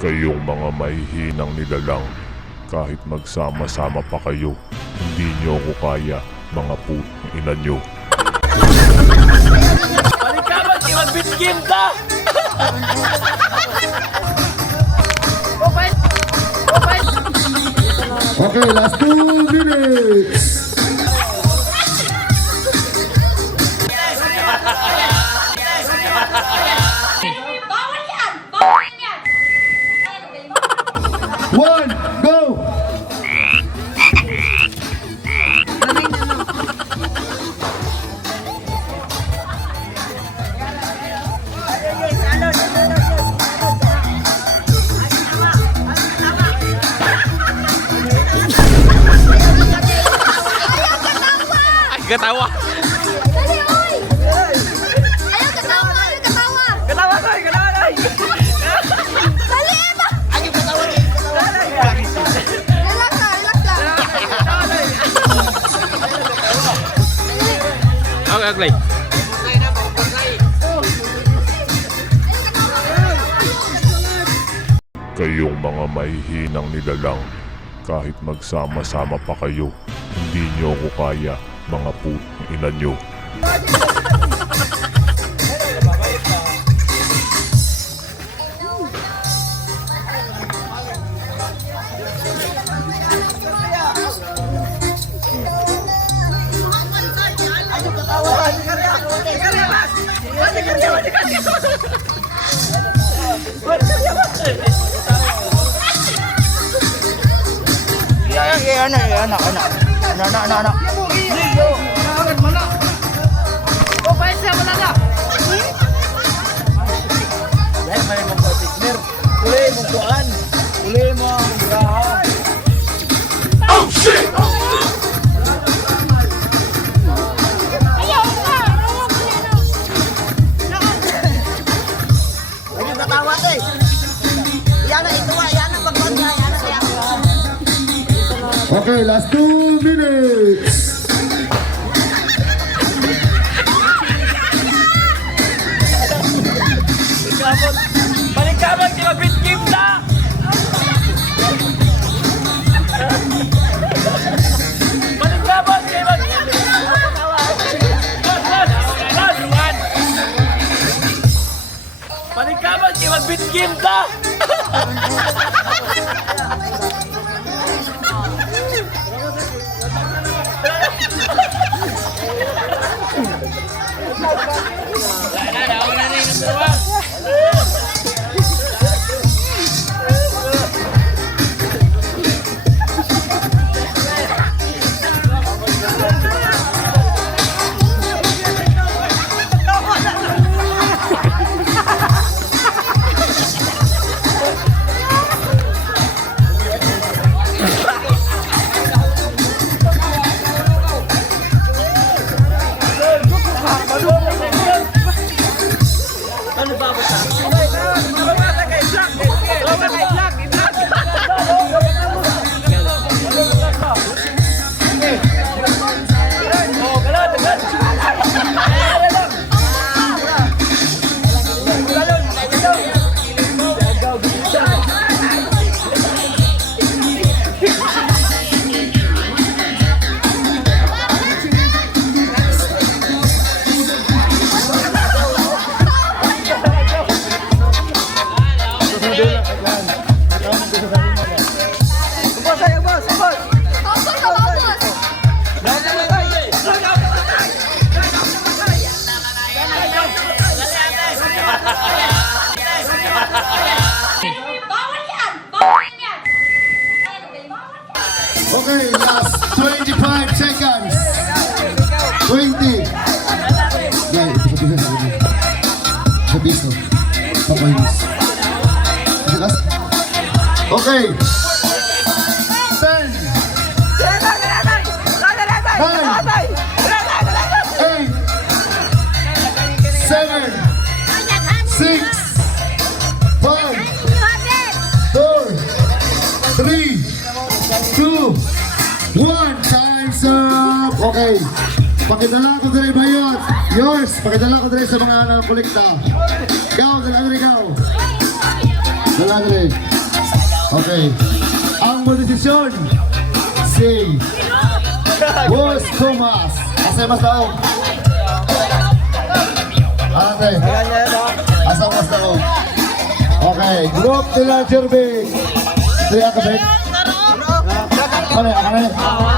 Kayong mga mahihinang nilalang, kahit magsama-sama pa kayo, hindi nyo ako kaya, mga putang ina nyo. Balik ka ba? Di mag-bitgim ka! Okay, last 2 minutes. Bawal yan! Bawal yan! One, go! Ay, katawa! Dali, oy! Ayaw katawa! Ayaw katawa! Katawa ko! Katawa ko! Dali, Eva! Relax lang, relax lang. Okay, okay. Kayong mga mahihinang nilalang, kahit magsama-sama pa kayo, hindi nyo ako kaya, mga putang ina nyo. Okay, last 2 minutes. Balik ka ba? Di mag-bitgim ka! Balik ka ba? Di mag-bitgim ka! Balik ka ba? Di mag-bitgim ka! Tapos na, tapos! Bawal yan! Bawal yan! Okay, last 25 seconds. 20. Guys, sa piso. Papayinis. Okay. 10. 9. 8. 7. 6. 5. 4. 3. 2. 1. Time's up. Okay. Pakidala ko dali ba yun? Yours. Pakidala ko dali sa mga nakakulikta. Ikaw, dala dali ikaw. Dala dali. Okay. Ang modesisyon si Boss Thomas. Asa mas taong? Ate. Asa mas taong? Okay. Group nila Jervin. Ito yung akabit. Kami.